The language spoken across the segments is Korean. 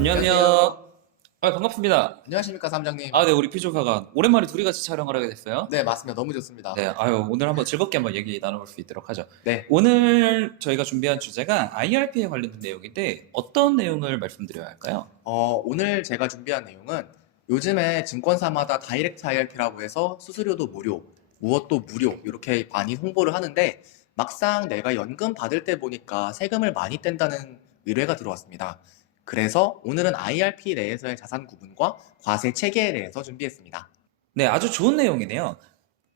안녕하세요. 안녕하세요. 반갑습니다. 안녕하십니까, 사무장님. 네, 우리 피조사관. 오랜만에 둘이 같이 촬영을 하게 됐어요. 네, 맞습니다. 너무 좋습니다. 네, 오늘 한번 즐겁게 한번 얘기 나눠볼 수 있도록 하죠. 네. 오늘 저희가 준비한 주제가 IRP에 관련된 내용인데 어떤 내용을 말씀드려야 할까요? 오늘 제가 준비한 내용은 요즘에 증권사마다 다이렉트 IRP라고 해서 수수료도 무료, 무엇도 무료 이렇게 많이 홍보를 하는데 막상 내가 연금 받을 때 보니까 세금을 많이 뗀다는 의뢰가 들어왔습니다. 그래서 오늘은 IRP 내에서의 자산 구분과 과세 체계에 대해서 준비했습니다. 네, 아주 좋은 내용이네요.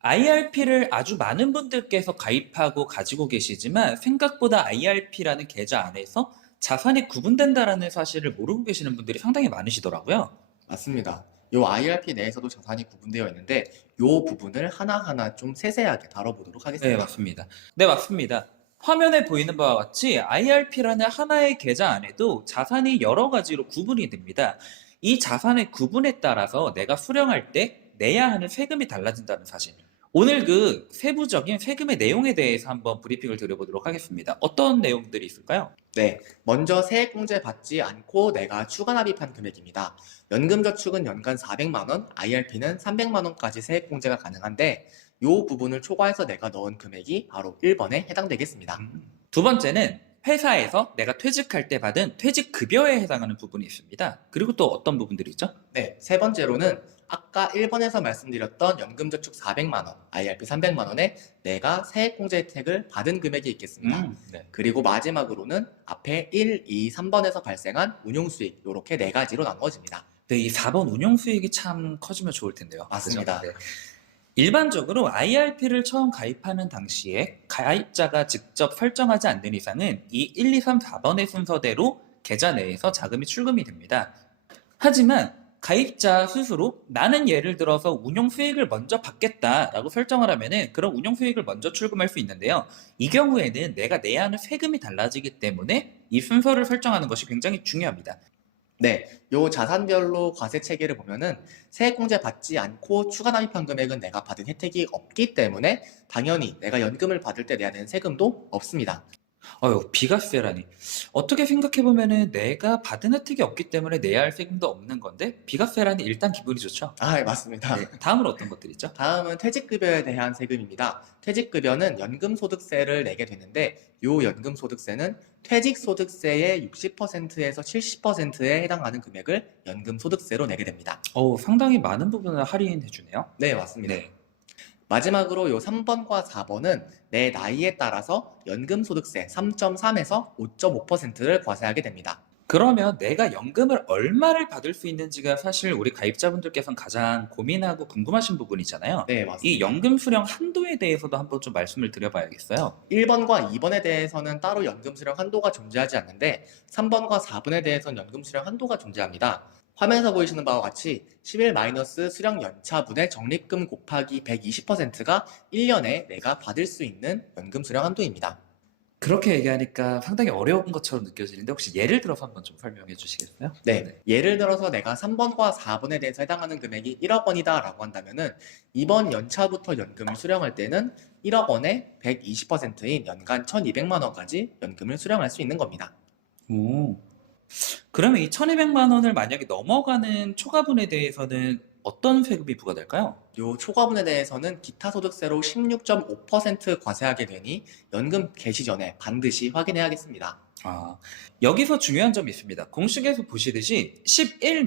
IRP를 아주 많은 분들께서 가입하고 가지고 계시지만 생각보다 IRP라는 계좌 안에서 자산이 구분된다라는 사실을 모르고 계시는 분들이 상당히 많으시더라고요. 맞습니다. 요 IRP 내에서도 자산이 구분되어 있는데 요 부분을 하나하나 좀 세세하게 다뤄보도록 네, 하겠습니다. 맞습니다. 네, 맞습니다. 화면에 보이는 바와 같이 IRP라는 하나의 계좌 안에도 자산이 여러 가지로 구분이 됩니다. 이 자산의 구분에 따라서 내가 수령할 때 내야 하는 세금이 달라진다는 사실. 오늘 그 세부적인 세금의 내용에 대해서 한번 브리핑을 드려보도록 하겠습니다. 어떤 내용들이 있을까요? 네, 먼저 세액공제 받지 않고 내가 추가 납입한 금액입니다. 연금저축은 연간 400만 원, IRP는 300만 원까지 세액공제가 가능한데 요 부분을 초과해서 내가 넣은 금액이 바로 1번에 해당되겠습니다. 두 번째는 회사에서 내가 퇴직할 때 받은 퇴직급여에 해당하는 부분이 있습니다. 그리고 또 어떤 부분들이 있죠? 네, 세 번째로는 아까 1번에서 말씀드렸던 연금저축 400만 원, IRP 300만 원에 내가 세액공제 혜택을 받은 금액이 있겠습니다. 네. 그리고 마지막으로는 앞에 1, 2, 3번에서 발생한 운용수익 이렇게 네 가지로 나누어집니다. 네, 이 4번 운용 수익이 참 커지면 좋을 텐데요. 맞습니다. 그죠? 네. 일반적으로 IRP를 처음 가입하는 당시에 가입자가 직접 설정하지 않는 이상은 이 1, 2, 3, 4번의 순서대로 계좌 내에서 자금이 출금이 됩니다. 하지만 가입자 스스로 나는 예를 들어서 운용 수익을 먼저 받겠다라고 설정을 하면은 그런 운용 수익을 먼저 출금할 수 있는데요. 이 경우에는 내가 내야 하는 세금이 달라지기 때문에 이 순서를 설정하는 것이 굉장히 중요합니다. 네, 요 자산별로 과세 체계를 보면은 세액공제 받지 않고 추가 납입한 금액은 내가 받은 혜택이 없기 때문에 당연히 내가 연금을 받을 때 내야 되는 세금도 없습니다. 비과세라니. 어떻게 생각해보면은 내가 받은 혜택이 없기 때문에 내야 할 세금도 없는 건데, 비과세라니 일단 기분이 좋죠. 아, 맞습니다. 네, 다음은 어떤 것들이죠? 다음은 퇴직급여에 대한 세금입니다. 퇴직급여는 연금소득세를 내게 되는데 요 연금소득세는 퇴직소득세의 60%에서 70%에 해당하는 금액을 연금소득세로 내게 됩니다. 상당히 많은 부분을 할인해주네요. 네, 맞습니다. 네. 마지막으로 요 3번과 4번은 내 나이에 따라서 연금소득세 3.3에서 5.5%를 과세하게 됩니다. 그러면 내가 연금을 얼마를 받을 수 있는지가 사실 우리 가입자분들께서는 가장 고민하고 궁금하신 부분이잖아요. 네, 이 맞습니다. 연금 수령 한도에 대해서도 한번 좀 말씀을 드려봐야겠어요. 1번과 2번에 대해서는 따로 연금 수령 한도가 존재하지 않는데 3번과 4번에 대해서는 연금 수령 한도가 존재합니다. 화면에서 보이시는 바와 같이 11- 수령 연차분의 적립금 곱하기 120%가 1년에 내가 받을 수 있는 연금 수령 한도입니다. 그렇게 얘기하니까 상당히 어려운 것처럼 느껴지는데 혹시 예를 들어서 한번 좀 설명해 주시겠어요? 네, 예를 들어서 내가 3번과 4번에 대해서 해당하는 금액이 1억 원이다 라고 한다면은 이번 연차부터 연금을 수령할 때는 1억 원에 120%인 연간 1200만 원까지 연금을 수령할 수 있는 겁니다. 오. 그러면 이 1200만 원을 만약에 넘어가는 초과분에 대해서는 어떤 세금이 부과될까요? 요 초과분에 대해서는 기타 소득세로 16.5% 과세하게 되니 연금 개시 전에 반드시 확인해야겠습니다. 여기서 중요한 점이 있습니다. 공식에서 보시듯이 11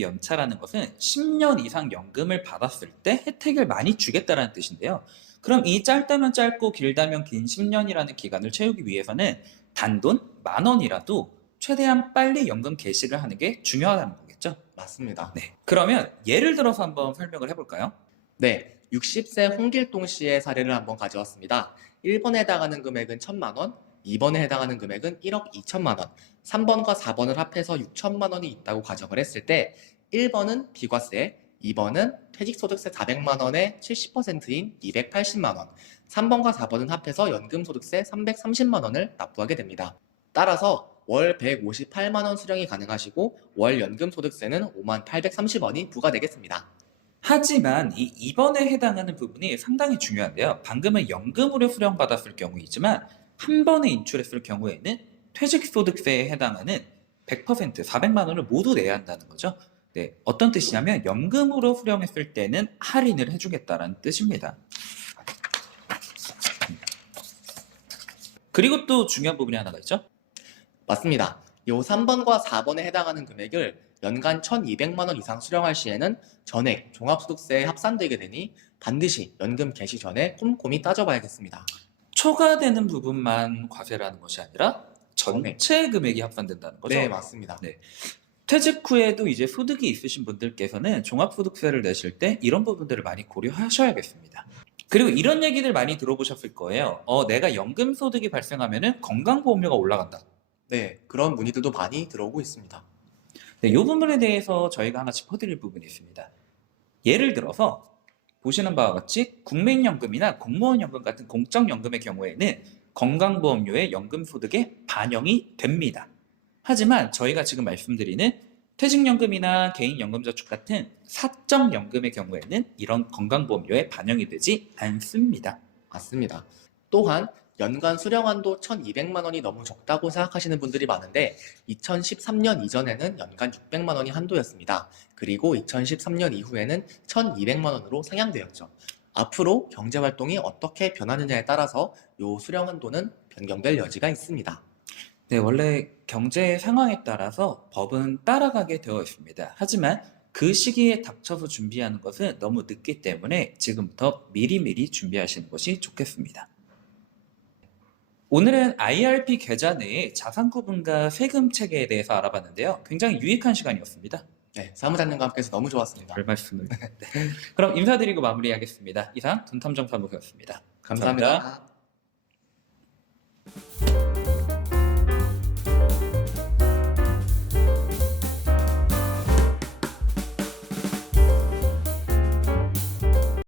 연차라는 것은 10년 이상 연금을 받았을 때 혜택을 많이 주겠다라는 뜻인데요. 그럼 이 짧다면 짧고 길다면 긴 10년이라는 기간을 채우기 위해서는 단돈 10,000원이라도 최대한 빨리 연금 개시를 하는 게 중요하다는 거겠죠? 맞습니다. 네. 그러면 예를 들어서 한번 설명을 해볼까요? 네, 60세 홍길동 씨의 사례를 한번 가져왔습니다. 1번에 해당하는 금액은 1,000만 원, 2번에 해당하는 금액은 1억 2천만 원, 3번과 4번을 합해서 6천만 원이 있다고 가정을 했을 때 1번은 비과세, 2번은 퇴직소득세 400만 원의 70%인 280만 원, 3번과 4번은 합해서 연금소득세 330만 원을 납부하게 됩니다. 따라서 월 158만 원 수령이 가능하시고 월 연금소득세는 5830원이 부과되겠습니다. 하지만 이 2번에 해당하는 부분이 상당히 중요한데요. 방금은 연금으로 수령받았을 경우이지만 한 번에 인출했을 경우에는 퇴직소득세에 해당하는 100% 400만 원을 모두 내야 한다는 거죠. 네, 어떤 뜻이냐면 연금으로 수령했을 때는 할인을 해주겠다라는 뜻입니다. 그리고 또 중요한 부분이 하나가 있죠. 맞습니다. 요 3번과 4번에 해당하는 금액을 연간 1,200만 원 이상 수령할 시에는 전액 종합소득세에 합산되게 되니 반드시 연금 개시 전에 꼼꼼히 따져봐야겠습니다. 초과되는 부분만 과세라는 것이 아니라 전체 금액이 합산된다는 거죠. 네, 맞습니다. 네. 퇴직 후에도 이제 소득이 있으신 분들께서는 종합소득세를 내실 때 이런 부분들을 많이 고려하셔야겠습니다. 그리고 이런 얘기들 많이 들어보셨을 거예요. 내가 연금소득이 발생하면은 건강보험료가 올라간다. 네, 그런 문의들도 많이 들어오고 있습니다. 네, 이 부분에 대해서 저희가 하나 짚어드릴 부분이 있습니다. 예를 들어서 보시는 바와 같이 국민연금이나 공무원연금 같은 공적연금의 경우에는 건강보험료의 연금소득에 반영이 됩니다. 하지만 저희가 지금 말씀드리는 퇴직연금이나 개인연금저축 같은 사적연금의 경우에는 이런 건강보험료에 반영이 되지 않습니다. 맞습니다. 또한 연간 수령한도 1,200만 원이 너무 적다고 생각하시는 분들이 많은데 2013년 이전에는 연간 600만 원이 한도였습니다. 그리고 2013년 이후에는 1,200만 원으로 상향되었죠. 앞으로 경제활동이 어떻게 변하느냐에 따라서 이 수령 한도는 변경될 여지가 있습니다. 네, 원래 경제 상황에 따라서 법은 따라가게 되어 있습니다. 하지만 그 시기에 닥쳐서 준비하는 것은 너무 늦기 때문에 지금부터 미리미리 준비하시는 것이 좋겠습니다. 오늘은 IRP 계좌 내의 자산 구분과 세금 체계에 대해서 알아봤는데요. 굉장히 유익한 시간이었습니다. 네, 사무장님과 함께해서 너무 좋았습니다. 별 말씀을. 네. 그럼 인사드리고 마무리하겠습니다. 이상 돈탐정사무소였습니다. 감사합니다.